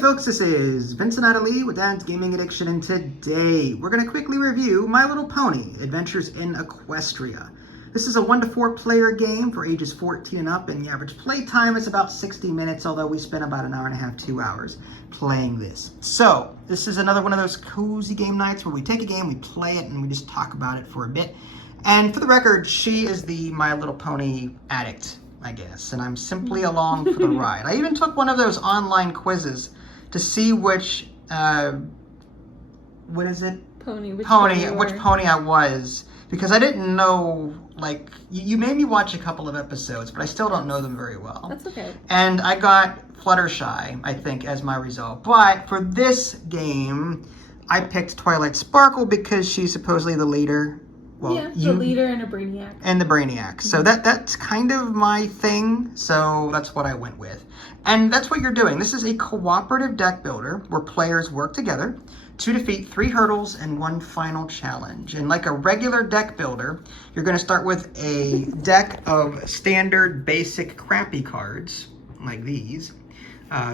Hey folks, this is Vincent Adderley with Dad's Gaming Addiction, and today we're going to quickly review My Little Pony: Adventures in Equestria. This is a 1 to 4 player game for ages 14 and up, and the average play time is about 60 minutes, although we spent about an hour and a half, 2 hours playing this. So, this is another one of those cozy game nights where we take a game, we play it, and we just talk about it for a bit. And for the record, she is the My Little Pony addict, I guess, and I'm simply along for the ride. I even took one of those online quizzes to see which, what is it? Which pony I was, because I didn't know, like, you made me watch a couple of episodes, but I still don't know them very well. That's okay. And I got Fluttershy, I think, as my result. But for this game, I picked Twilight Sparkle because she's supposedly the leader. Well, yeah, the leader and a brainiac. And the brainiac. Mm-hmm. So that's kind of my thing. So that's what I went with. And that's what you're doing. This is a cooperative deck builder where players work together to defeat 3 hurdles and 1 final challenge. And like a regular deck builder, you're going to start with a deck of standard basic crappy cards like these.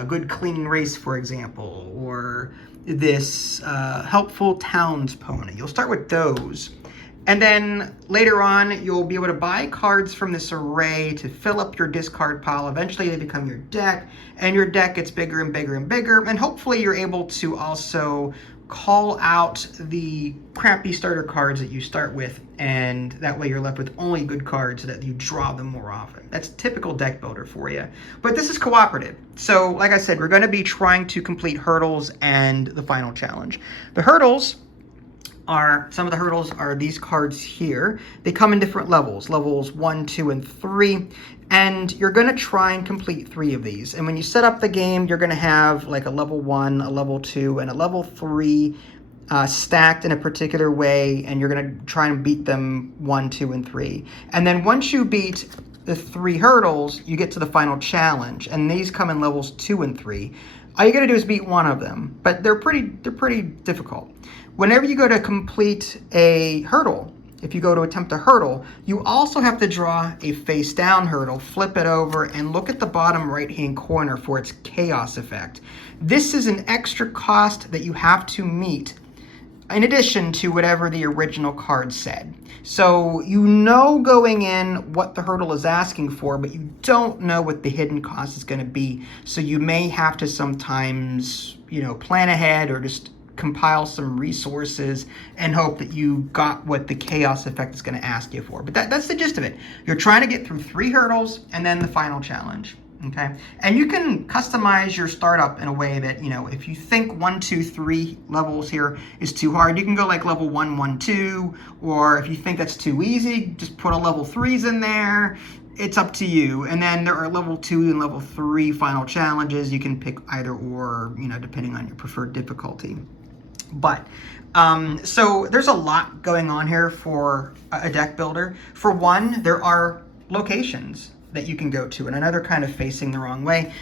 Good Cleaning Race, for example, or this Helpful Towns Pony. You'll start with those. And then later on, you'll be able to buy cards from this array to fill up your discard pile. Eventually, they become your deck, and your deck gets bigger and bigger and bigger. And hopefully, you're able to also call out the crappy starter cards that you start with, and that way you're left with only good cards so that you draw them more often. That's typical deck builder for you. But this is cooperative. So, like I said, we're going to be trying to complete hurdles and the final challenge. The hurdles some of the hurdles are these cards here. They come in different levels 1, 2, and 3. And you're going to try and complete 3 of these. And when you set up the game, you're going to have like a level 1, a level 2, and a level 3 stacked in a particular way. And you're going to try and beat them 1, 2, and 3. And then once you beat the 3 hurdles, you get to the final challenge. And these come in levels 2 and 3. All you got to do is beat one of them. But they're pretty difficult. Whenever you go to complete a hurdle, if you go to attempt a hurdle, you also have to draw a face down hurdle, flip it over, and look at the bottom right-hand corner for its chaos effect. This is an extra cost that you have to meet in addition to whatever the original card said. So you know going in what the hurdle is asking for, but you don't know what the hidden cost is going to be. So you may have to sometimes, plan ahead or just compile some resources and hope that you got what the chaos effect is going to ask you for. But that's the gist of it. You're trying to get through 3 hurdles and then the final challenge. Okay, and you can customize your startup in a way that, if you think 1, 2, 3 levels here is too hard, you can go like level 1, 1, 2, or if you think that's too easy, just put a level 3s in there. It's up to you. And then there are level 2 and level 3 final challenges. You can pick either or, depending on your preferred difficulty. But, so there's a lot going on here for a deck builder. For one, there are locations that you can go to, and another kind of facing the wrong way.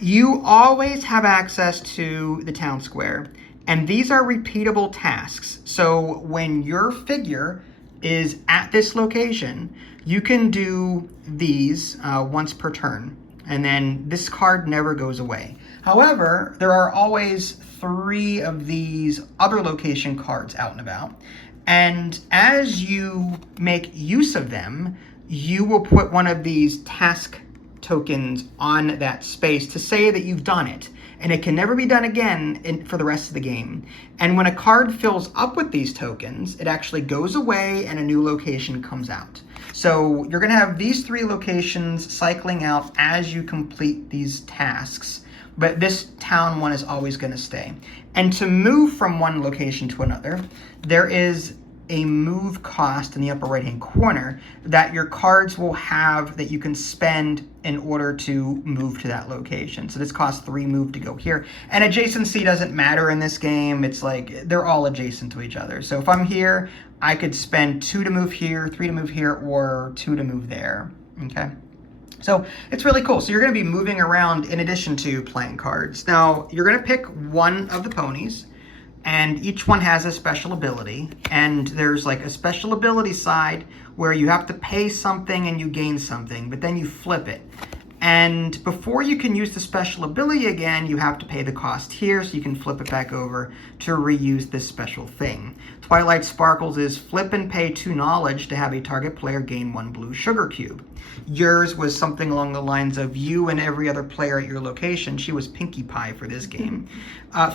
You always have access to the town square, and these are repeatable tasks. So when your figure is at this location, you can do these once per turn, and then this card never goes away. However, there are always 3 of these other location cards out and about, and as you make use of them, you will put one of these task tokens on that space to say that you've done it. And it can never be done again for the rest of the game. And when a card fills up with these tokens, it actually goes away and a new location comes out. So you're going to have these 3 locations cycling out as you complete these tasks. But this town one is always going to stay. And to move from one location to another, there is a move cost in the upper right hand corner that your cards will have that you can spend in order to move to that location. So this costs 3 move to go here. And adjacency doesn't matter in this game. It's like they're all adjacent to each other. So if I'm here, I could spend 2 to move here, 3 to move here, or 2 to move there. Okay. So it's really cool. So you're going to be moving around in addition to playing cards. Now you're going to pick one of the ponies, and each one has a special ability, and there's like a special ability side where you have to pay something and you gain something, but then you flip it. And before you can use the special ability again, you have to pay the cost here, so you can flip it back over to reuse this special thing. Twilight Sparkle's is flip and pay 2 knowledge to have a target player gain 1 blue sugar cube. Yours was something along the lines of you and every other player at your location. She was Pinkie Pie for this game.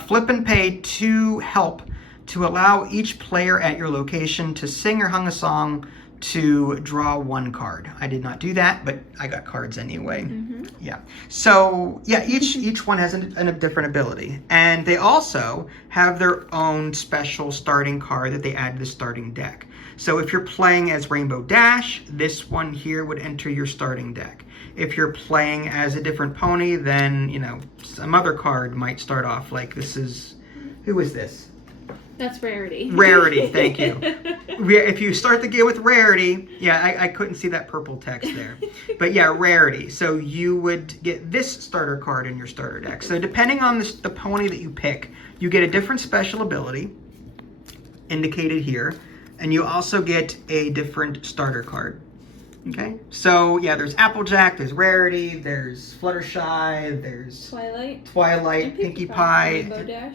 Flip and pay 2 help to allow each player at your location to sing or hum a song to draw 1 card. I did not do that, but I got cards anyway. Yeah. So yeah, each one has a different ability, and they also have their own special starting card that they add to the starting deck. So if you're playing as Rainbow Dash, this one here would enter your starting deck. If you're playing as a different pony, then some other card might start off like this is. Who is this? That's Rarity. Rarity, thank you. If you start the game with Rarity, yeah, I couldn't see that purple text there. But yeah, Rarity. So you would get this starter card in your starter deck. So depending on the pony that you pick, you get a different special ability, indicated here, and you also get a different starter card. Okay, so yeah, there's Applejack, there's Rarity, there's Fluttershy, there's Twilight, Pinkie Pie,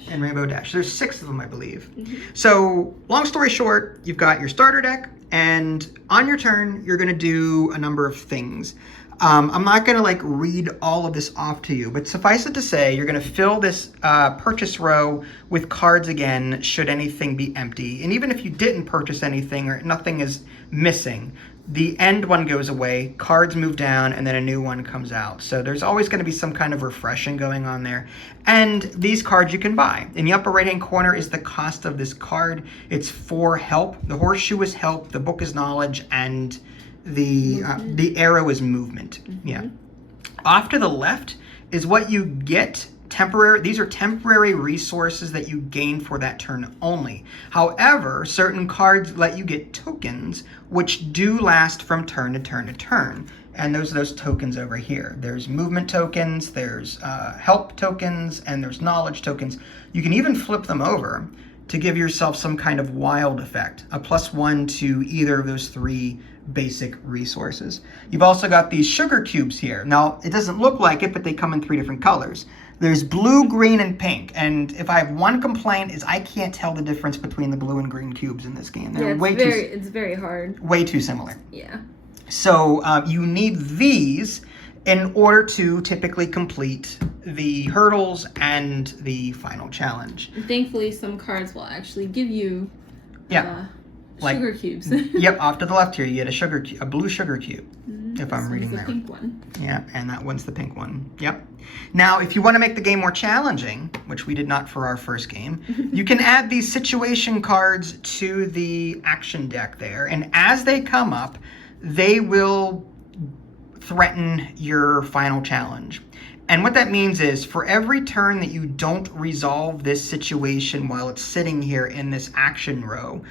and Rainbow Dash. There's 6 of them, I believe. So long story short, you've got your starter deck, and on your turn, you're going to do a number of things. I'm not going to read all of this off to you, but suffice it to say, you're going to fill this purchase row with cards again, should anything be empty. And even if you didn't purchase anything or nothing is missing, the end one goes away, cards move down, and then a new one comes out. So there's always going to be some kind of refreshing going on there. And these cards you can buy. In the upper right-hand corner is the cost of this card. It's 4 help. The horseshoe is help, the book is knowledge, and the arrow is movement. Yeah. Off to the left is what you get temporary. These are temporary resources that you gain for that turn only. However, certain cards let you get tokens which do last from turn to turn to turn. And those tokens over here. There's movement tokens, there's help tokens, and there's knowledge tokens. You can even flip them over to give yourself some kind of wild effect, a +1 to either of those 3 basic resources. You've also got these sugar cubes here. Now, it doesn't look like it, but they come in 3 different colors. There's blue, green, and pink. And if I have one complaint, is I can't tell the difference between the blue and green cubes in this game. They're it's very hard. Way too similar. Yeah. So you need these in order to typically complete the hurdles and the final challenge. And thankfully, some cards will actually give you sugar cubes. Yep, off to the left here, you get a blue sugar cube, if I'm reading the there. Pink one. Yeah, and that one's the pink one. Yep. Now, if you want to make the game more challenging, which we did not for our first game, you can add these situation cards to the action deck there, and as they come up, they will threaten your final challenge. And what that means is for every turn that you don't resolve this situation while it's sitting here in this action row,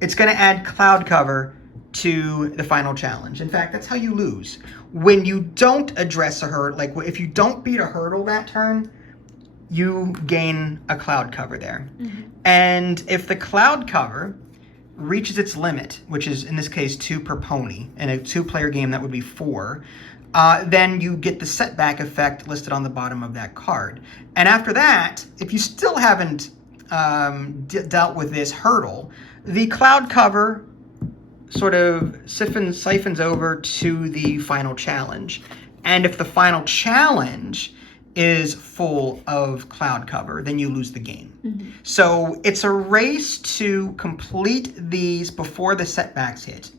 it's going to add cloud cover to the final challenge. In fact, that's how you lose. When you don't address a hurdle, like if you don't beat a hurdle that turn, you gain a cloud cover there. And if the cloud cover reaches its limit, which is in this case 2 per pony, in a 2-player game that would be 4, then you get the setback effect listed on the bottom of that card. And after that, if you still haven't dealt with this hurdle, the cloud cover sort of siphons over to the final challenge. And if the final challenge is full of cloud cover, then you lose the game. So it's a race to complete these before the setbacks hit.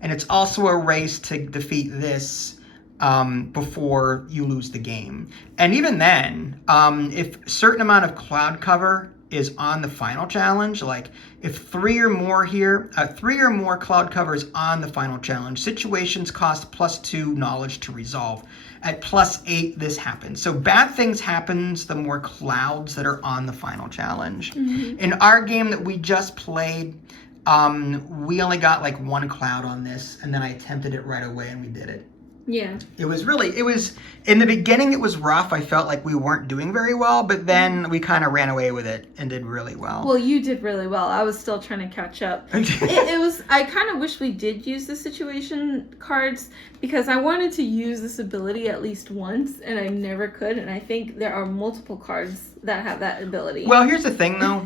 And it's also a race to defeat this before you lose the game. And even then, if a certain amount of cloud cover is on the final challenge, like if 3 or more cloud covers on the final challenge, situations cost +2 knowledge to resolve. At +8, this happens. So bad things happens the more clouds that are on the final challenge. In our game that we just played, we only got like 1 cloud on this, and then I attempted it right away and we did it. Yeah. It was in the beginning it was rough. I felt like we weren't doing very well, but then we kind of ran away with it and did really well. Well, you did really well. I was still trying to catch up. it was, I kind of wish we did use the situation cards because I wanted to use this ability at least once and I never could. And I think there are multiple cards that have that ability. Well, here's the thing though.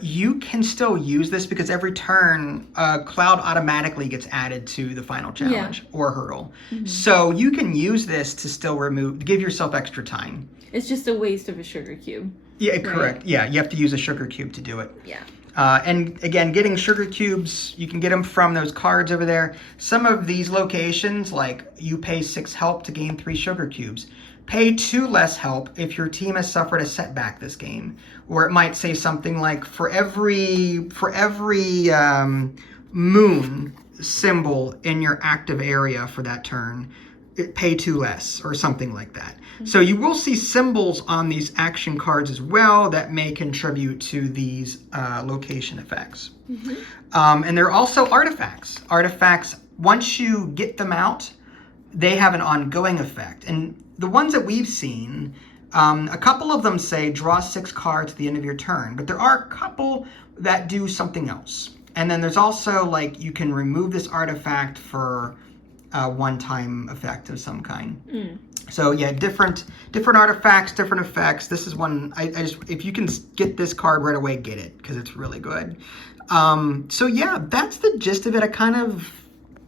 You can still use this because every turn, Cloud automatically gets added to the final challenge or hurdle. Mm-hmm. So you can use this to still give yourself extra time. It's just a waste of a sugar cube. Yeah, right? Correct. Yeah, you have to use a sugar cube to do it. Yeah. And again, getting sugar cubes, you can get them from those cards over there. Some of these locations, like you pay 6 help to gain 3 sugar cubes. Pay 2 less help if your team has suffered a setback this game. Or it might say something like, for every moon symbol in your active area for that turn, pay 2 less or something like that. Mm-hmm. So you will see symbols on these action cards as well that may contribute to these location effects. Mm-hmm. And there are also artifacts. Artifacts, once you get them out, they have an ongoing effect. And the ones that we've seen, a couple of them say draw 6 cards at the end of your turn, but there are a couple that do something else. And then there's also like you can remove this artifact for a one-time effect of some kind. Mm. So yeah, different artifacts, different effects. This is one I just, if you can get this card right away, get it because it's really good. So yeah, that's the gist of it. I kind of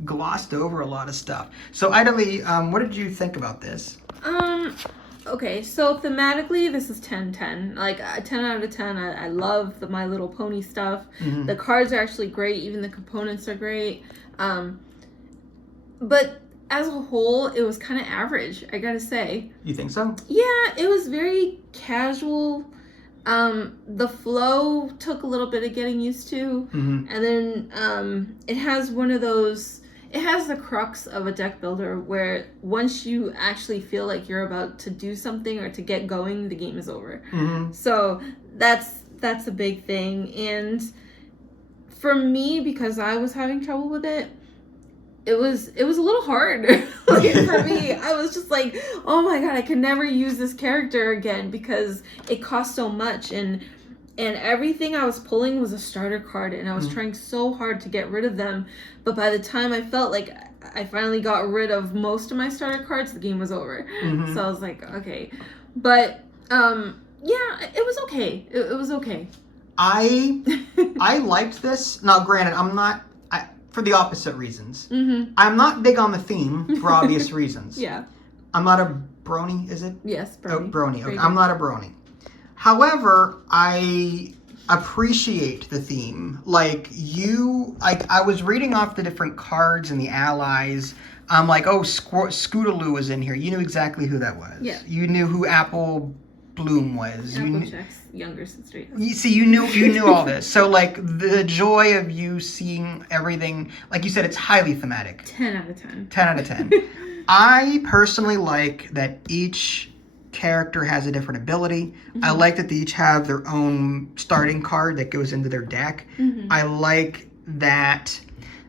glossed over a lot of stuff. So Idaly, what did you think about this? Okay, so thematically, this is 10/10. Like, 10 out of 10. I love the My Little Pony stuff. Mm-hmm. The cards are actually great. Even the components are great. But as a whole, it was kind of average, I gotta say. You think so? Yeah, it was very casual. The flow took a little bit of getting used to. Mm-hmm. And then it has one of those... It has the crux of a deck builder where once you actually feel like you're about to do something or to get going, the game is over. Mm-hmm. So that's a big thing. And for me, because I was having trouble with it, it was a little hard. Like, for me, I was just like, oh my god, I can never use this character again because it costs so much. And everything I was pulling was a starter card, and I was trying so hard to get rid of them. But by the time I felt like I finally got rid of most of my starter cards, the game was over. Mm-hmm. So I was like, okay. But, yeah, it was okay. It was okay. I liked this. Now, granted, I'm not... for the opposite reasons. Mm-hmm. I'm not big on the theme for obvious reasons. Yeah. I'm not a brony, is it? Yes, brony. Oh, brony. Okay. I'm not a brony. However, I appreciate the theme. Like, I was reading off the different cards and the allies. I'm like, oh, Scootaloo was in here. You knew exactly who that was. Yeah. You knew who Apple Bloom was. Applejack's younger sister. You knew all this. So, like, the joy of you seeing everything, like you said, it's highly thematic. 10 out of 10. 10 out of 10. I personally like that each character has a different ability. Mm-hmm. I like that they each have their own starting card that goes into their deck. Mm-hmm. I like that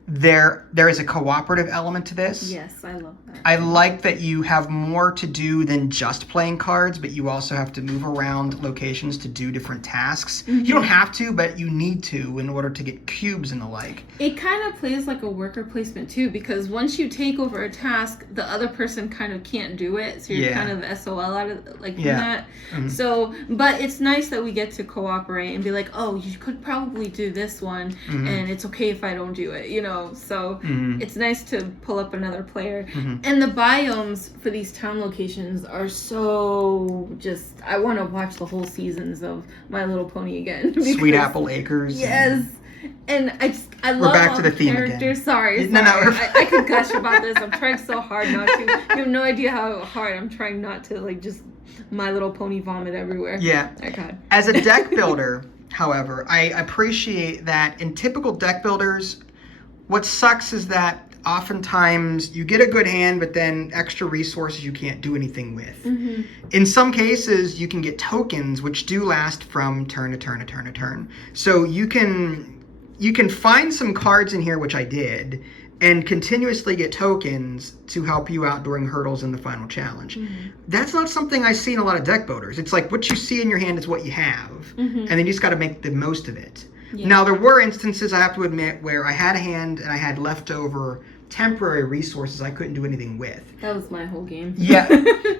there is a cooperative element to this. Yes, I love that. I like that you have more to do than just playing cards, but you also have to move around locations to do different tasks. Mm-hmm. You don't have to, but you need to in order to get cubes and the like. It kind of plays like a worker placement too, because once you take over a task, the other person kind of can't do it, so you're kind of SOL out of that. Mm-hmm. So, but it's nice that we get to cooperate and be like, oh, you could probably do this one, mm-hmm. and it's okay if I don't do it, you know. So mm-hmm. it's nice to pull up another player. Mm-hmm. And the biomes for these town locations are so just... I want to watch the whole seasons of My Little Pony again. Sweet Apple Acres. Yes. And I love back all to the theme characters. Again. Sorry. No. I could gush about this. I'm trying so hard not to. You have no idea how hard I'm trying not to, like, just My Little Pony vomit everywhere. Yeah. Oh, God. As a deck builder, however, I appreciate that in typical deck builders... What sucks is that oftentimes you get a good hand, but then extra resources you can't do anything with. Mm-hmm. In some cases, you can get tokens, which do last from turn to turn to turn to turn. So you can find some cards in here, which I did, and continuously get tokens to help you out during hurdles in the final challenge. That's not something I see in a lot of deck builders. It's like what you see in your hand is what you have, and then you just got to make the most of it. Now, there were instances, I have to admit, where I had a hand and I had leftover temporary resources I couldn't do anything with. That was my whole game. Yeah,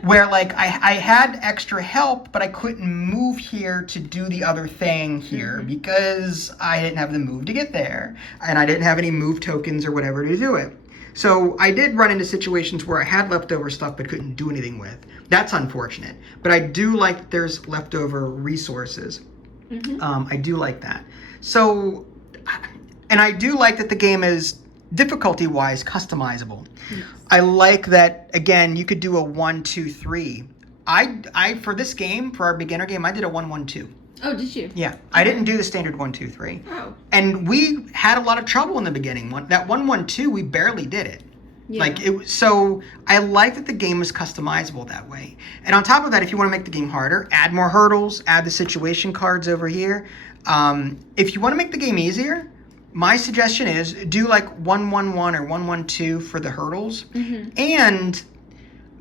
where like I had extra help, but I couldn't move here to do the other thing here because I didn't have the move to get there, and I didn't have any move tokens or whatever to do it. So I did run into situations where I had leftover stuff but couldn't do anything with. That's unfortunate, but I do like there's leftover resources. I do like that. So, and I do like that the game is difficulty-wise customizable. I like that, again, you could do a 1, 2, 3. I for this game, for our beginner game, I did a 1, 1, 2. Oh, did you? Yeah, I didn't do the standard 1, 2, 3. Oh. And we had a lot of trouble in the beginning. That 1, 1, 2, we barely did it. Yeah. Like it, so I like that the game is customizable that way. And on top of that, if you want to make the game harder, add more hurdles, add the situation cards over here. If you want to make the game easier, my suggestion is do like 1, 1, 1 or 1, 1, 2 for the hurdles, and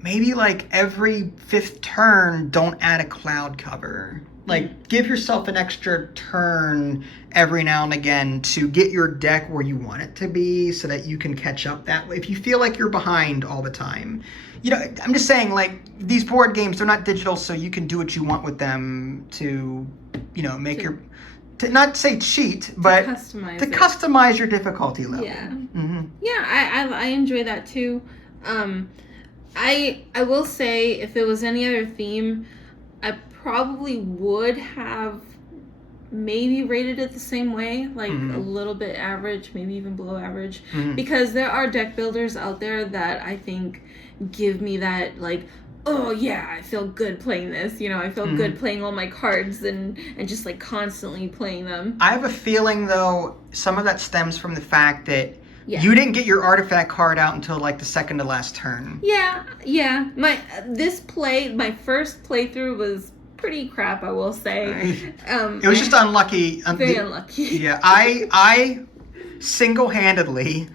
maybe like every 5th turn, don't add a cloud cover. Like give yourself an extra turn every now and again to get your deck where you want it to be so that you can catch up that way. If you feel like you're behind all the time, you know, I'm just saying, like, these board games, they're not digital, so you can do what you want with them to, you know, make to not say cheat, but to customize your difficulty level. Yeah. Yeah, I enjoy that too. I will say, if it was any other theme, I probably would have maybe rated it the same way, like a little bit average, maybe even below average, because there are deck builders out there that I think give me that, like, oh yeah, I feel good playing this, you know, I feel good playing all my cards and just like constantly playing them. I have a feeling though some of that stems from the fact that you didn't get your artifact card out until like the second to last turn. Yeah. My first playthrough was pretty crap, I will say. It was just unlucky. Very unlucky. Yeah, I single-handedly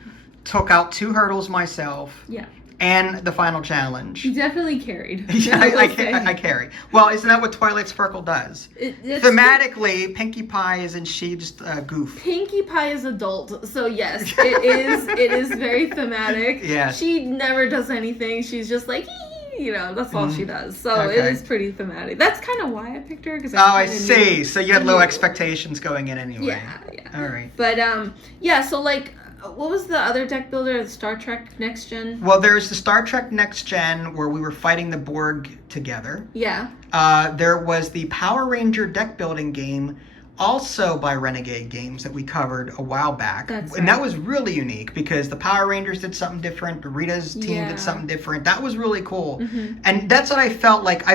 took out 2 hurdles myself. Yeah. And the final challenge. You definitely carried. Yeah, I carry. Well, isn't that what Twilight Sparkle does? Thematically, Pinkie Pie isn't she just a goof? Pinkie Pie is adult, so yes, it is. It is very thematic. Yeah. She never does anything. She's just like, you know, that's all she does. So it is pretty thematic. That's kind of why I picked her. I see. So you had low expectations going in anyway. Yeah. All right. But yeah. So like. What was the other deck builder? The Star Trek Next Gen? Well, there's the Star Trek Next Gen where we were fighting the Borg together. Yeah. There was the Power Ranger deck-building game, also by Renegade Games, that we covered a while back. That's right. And that was really unique because the Power Rangers did something different. Rita's team did something different. That was really cool. And that's what I felt like.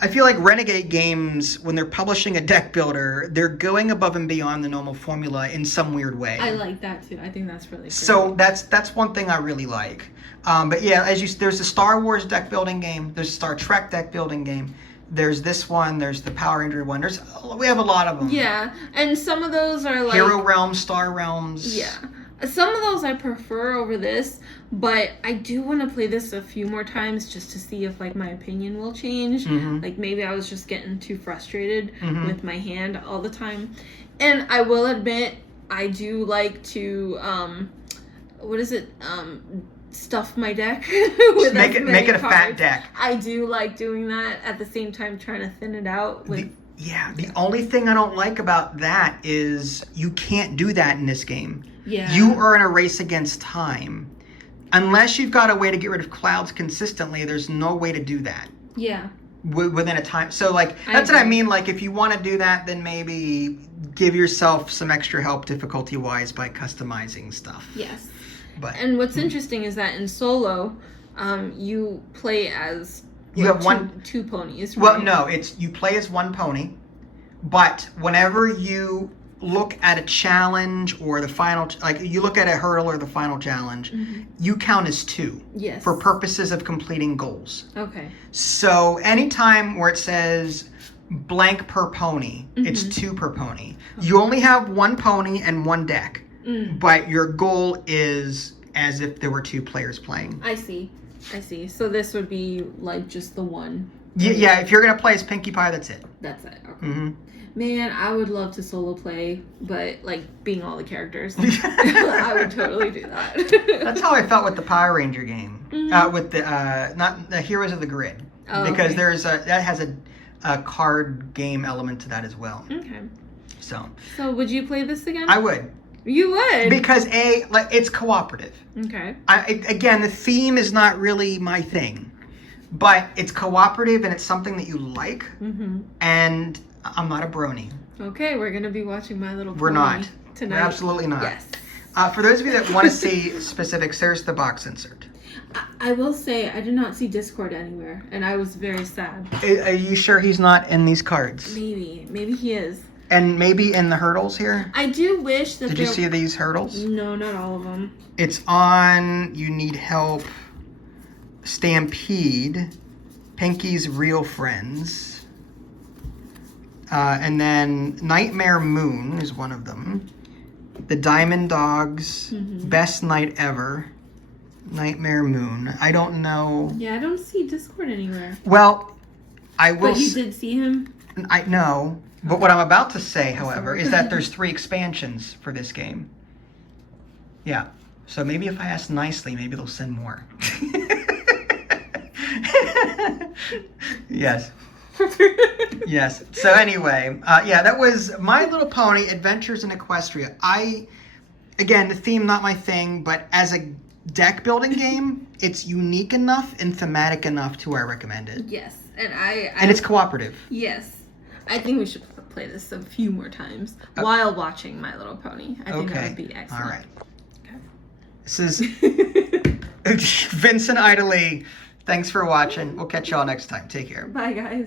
I feel like Renegade Games, when they're publishing a deck builder, they're going above and beyond the normal formula in some weird way. I like that too. I think that's really cool. So that's one thing I really like. But yeah, there's the Star Wars deck building game, there's a Star Trek deck building game, there's this one, there's the Power Ranger one. We have a lot of them. Yeah, and some of those are like Hero Realms, Star Realms. Yeah. Some of those I prefer over this, but I do want to play this a few more times just to see if like my opinion will change. Like maybe I was just getting too frustrated with my hand all the time. And I will admit, I do like to stuff my deck with make it a fat deck. I do like doing that at the same time trying to thin it out with the only thing I don't like about that is you can't do that in this game. Yeah. You are in a race against time. Unless you've got a way to get rid of clouds consistently, there's no way to do that. Yeah. Within a time. So, like, that's what I mean. Like, if you want to do that, then maybe give yourself some extra help difficulty-wise by customizing stuff. Yes. And what's interesting is that in solo, you play as... You have two ponies, right? Well, no, you play as one pony, but whenever you look at a challenge or the final, like you look at a hurdle or the final challenge, you count as 2. Yes. For purposes of completing goals. Okay. So anytime where it says blank per pony, it's 2 per pony. Okay. You only have 1 pony and 1 deck. but your goal is as if there were 2 players playing. I see. So this would be like just the one. Yeah, if you're going to play as Pinkie Pie, that's it. That's it. Okay. Man, I would love to solo play, but like being all the characters, I would totally do that. That's how I felt with the Power Ranger game, with the not the Heroes of the Grid, because there's that has a card game element to that as well. Okay. So would you play this again? I would. You would? Because it's cooperative. Okay. Again, the theme is not really my thing, but it's cooperative and it's something that you like, and I'm not a brony. Okay, we're gonna be watching My Little Pony. We're not. Tonight. We're absolutely not. Yes. For those of you that want to see specifics, there's the box insert. I will say I did not see Discord anywhere, and I was very sad. Are you sure he's not in these cards? Maybe he is. And maybe in the hurdles here? I do wish that Did you see these hurdles? No, not all of them. It's on You Need Help, Stampede, Pinkie's Real Friends, and then Nightmare Moon is one of them. The Diamond Dogs, Best Night Ever, Nightmare Moon. I don't know. Yeah, I don't see Discord anywhere. Well, I will. But you did see him? I know. But what I'm about to say, however, is that there's 3 expansions for this game. Yeah. So maybe if I ask nicely, maybe they'll send more. Yes. Yes. So anyway, yeah, that was My Little Pony Adventures in Equestria. Again, the theme, not my thing, but as a deck building game, it's unique enough and thematic enough to where I recommend it. Yes. And it's cooperative. Yes. I think we should play this a few more times while watching My Little Pony. I think that would be excellent. All right. Okay. This is Vincent Idley. Thanks for watching. We'll catch y'all next time. Take care. Bye, guys.